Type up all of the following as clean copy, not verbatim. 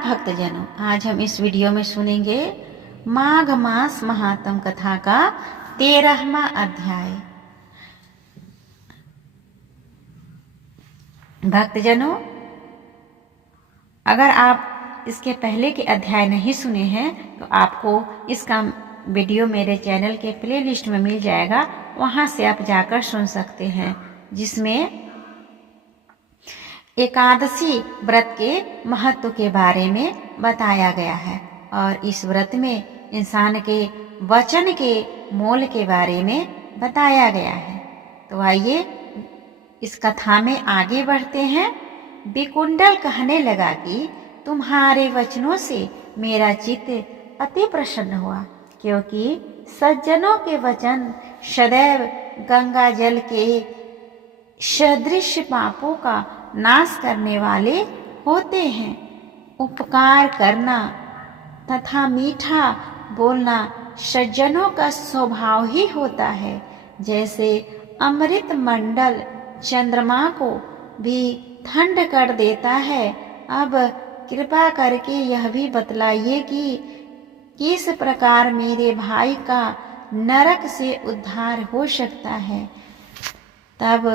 भक्तजनों, आज हम इस वीडियो में सुनेंगे माघ मास महात्म कथा का 13वां अध्याय। भक्तजनों, अगर आप इसके पहले के अध्याय नहीं सुने हैं तो आपको इसका वीडियो मेरे चैनल के प्लेलिस्ट में मिल जाएगा, वहां से आप जाकर सुन सकते हैं, जिसमें एकादशी व्रत के महत्व के बारे में बताया गया है और इस व्रत में इंसान के वचन के मोल के बारे में बताया गया है। तो आइए इस कथा में आगे बढ़ते हैं। विकुंडल कहने लगा कि तुम्हारे वचनों से मेरा चित्त अति प्रसन्न हुआ, क्योंकि सज्जनों के वचन सदैव गंगा जल के सदृश पापों का नाश करने वाले होते हैं। उपकार करना तथा मीठा बोलना सज्जनों का स्वभाव ही होता है। जैसे अमृत मंडल चंद्रमा को भी ठंड कर देता है। अब कृपा करके यह भी बतलाइए कि किस प्रकार मेरे भाई का नरक से उद्धार हो सकता है। तब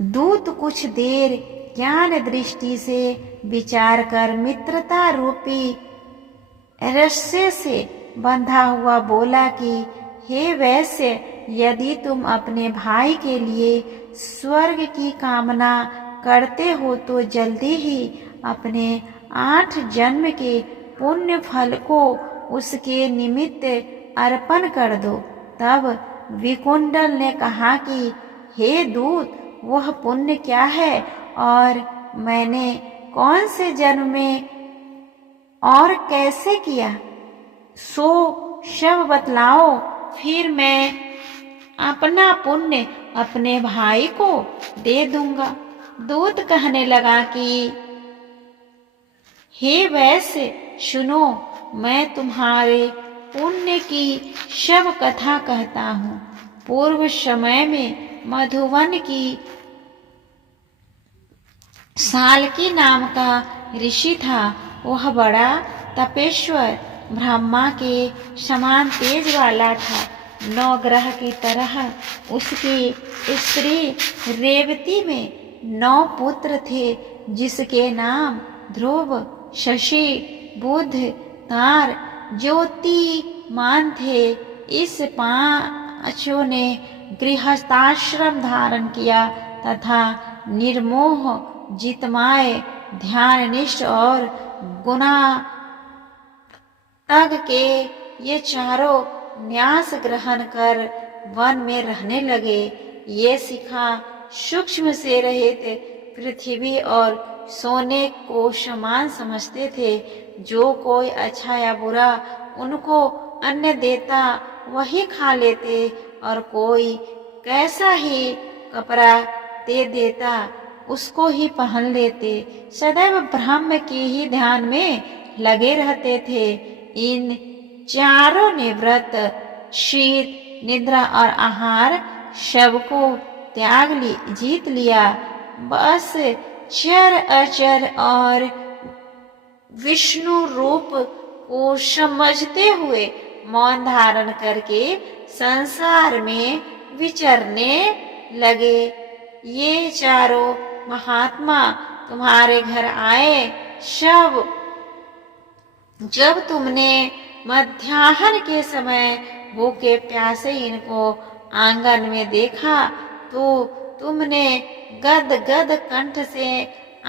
दूत कुछ देर ज्ञान दृष्टि से विचार कर मित्रता रूपी रस्से से बंधा हुआ बोला कि हे वैश्य, यदि तुम अपने भाई के लिए स्वर्ग की कामना करते हो तो जल्दी ही अपने 8 जन्म के पुण्य फल को उसके निमित्त अर्पण कर दो। तब विकुंडल ने कहा कि हे दूत, वह पुण्य क्या है और मैंने कौन से जन्म में और कैसे किया, सो सब बतलाओ, फिर मैं अपना पुण्य अपने भाई को दे दूंगा। दूत कहने लगा कि हे वैश्य, सुनो, मैं तुम्हारे पुण्य की सब कथा कहता हूँ। पूर्व समय में मधुवन की साल्की नाम का ऋषि था। वह बड़ा तपेश्वर ब्रह्मा के समान तेज वाला था। 9 ग्रह की तरह उसकी स्त्री रेवती में 9 पुत्र थे, जिसके नाम ध्रुव, शशि, बुध, तार, ज्योतिमान थे। इस 5 ने गृहस्थाश्रम धारण किया तथा निर्मोह, जितमाय, ध्याननिष्ठ और गुना तग के ये चारों न्यास ग्रहण कर वन में रहने लगे। ये शिखा सूक्ष्म से रहित पृथ्वी और सोने को समान समझते थे। जो कोई अच्छा या बुरा उनको अन्न देता वही खा लेते, और कोई कैसा ही कपड़ा दे देता उसको ही पहन लेते। सदैव ब्रह्म के ही ध्यान में लगे रहते थे। इन चारों ने व्रत, शीत, निद्रा और आहार सबको जीत लिया। बस चर अचर और विष्णु रूप को समझते हुए मौन धारण करके संसार में विचरने लगे। ये चारों महात्मा तुम्हारे घर आए। जब तुमने मध्याह्न के समय भूखे प्यासे इनको आंगन में देखा तो तुमने गद गद कंठ से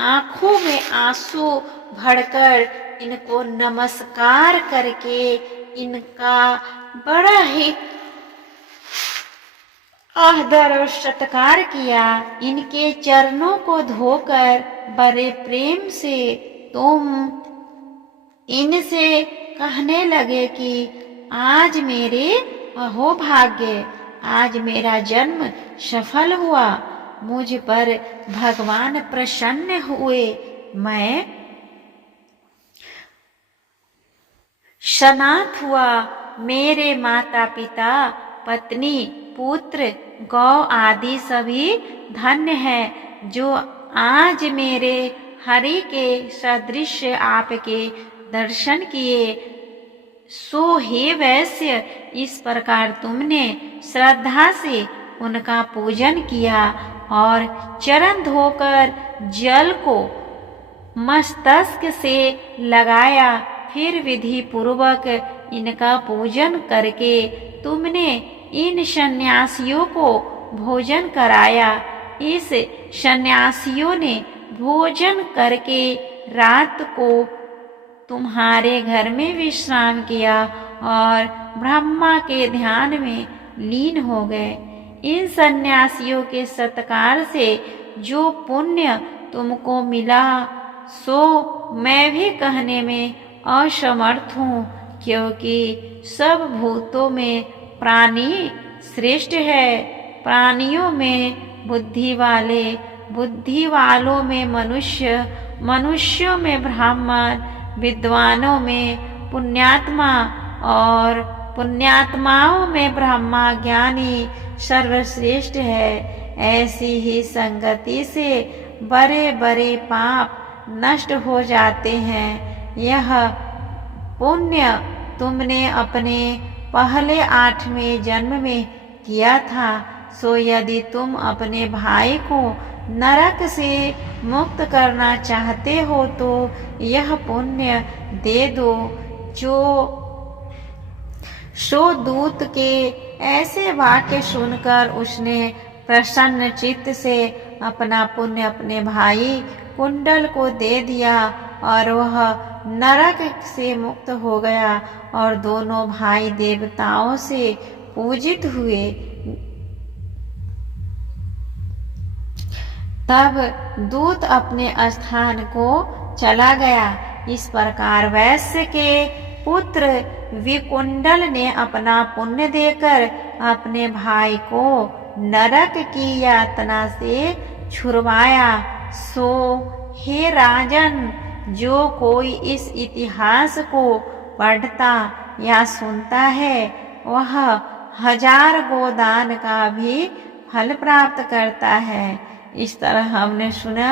आंखों में आंसू भरकर इनको नमस्कार करके इनका बड़ा ही आदर और सत्कार किया। इनके चरणों को धोकर बड़े प्रेम से तुम इनसे कहने लगे कि आज मेरे अहोभाग्य, आज मेरा जन्म सफल हुआ। मुझ पर भगवान प्रसन्न हुए। मैं सनाथ हुआ। मेरे माता पिता, पत्नी, पुत्र, गौ आदि सभी धन्य है, जो आज मेरे हरि के सदृश आपके दर्शन किए। सो हे वैश्य, इस प्रकार तुमने श्रद्धा से उनका पूजन किया और चरण धोकर जल को मस्तक से लगाया। फिर विधि पूर्वक इनका पूजन करके तुमने इन सन्यासियों को भोजन कराया। इस सन्यासियों ने भोजन करके रात को तुम्हारे घर में विश्राम किया और ब्रह्मा के ध्यान में लीन हो गए। इन सन्यासियों के सत्कार से जो पुण्य तुमको मिला सो मैं भी कहने में असमर्थ हूँ, क्योंकि सब भूतों में प्राणी श्रेष्ठ है। प्राणियों में बुद्धि वाले, बुद्धि वालों में मनुष्य, मनुष्यों में ब्राह्मण, विद्वानों में पुण्यात्मा और पुण्यात्माओं में ब्रह्मा ज्ञानी सर्वश्रेष्ठ है। ऐसी ही संगति से बड़े बड़े पाप नष्ट हो जाते हैं। यह पुण्य तुमने अपने पहले 8वें जन्म में किया था। सो यदि तुम अपने भाई को नरक से मुक्त करना चाहते हो तो यह पुण्य दे दो। जो सो दूत के ऐसे वाक्य सुनकर उसने प्रसन्न चित्त से अपना पुण्य अपने भाई कुंडल को दे दिया और वह नरक से मुक्त हो गया और दोनों भाई देवताओं से पूजित हुए। तब दूत अपने स्थान को चला गया। इस प्रकार वैश्य के पुत्र विकुंडल ने अपना पुण्य देकर अपने भाई को नरक की यातना से छुड़वाया। सो हे राजन, जो कोई इस इतिहास को पढ़ता या सुनता है वह 1000 गोदान का भी फल प्राप्त करता है। इस तरह हमने सुना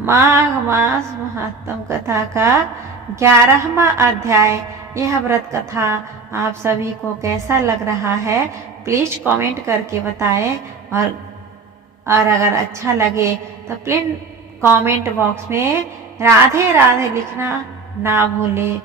माघ मास महात्म कथा का 11वां अध्याय। यह व्रत कथा आप सभी को कैसा लग रहा है प्लीज कमेंट करके बताएं, और अगर अच्छा लगे तो प्लीज कमेंट बॉक्स में राधे राधे लिखना ना भूलें।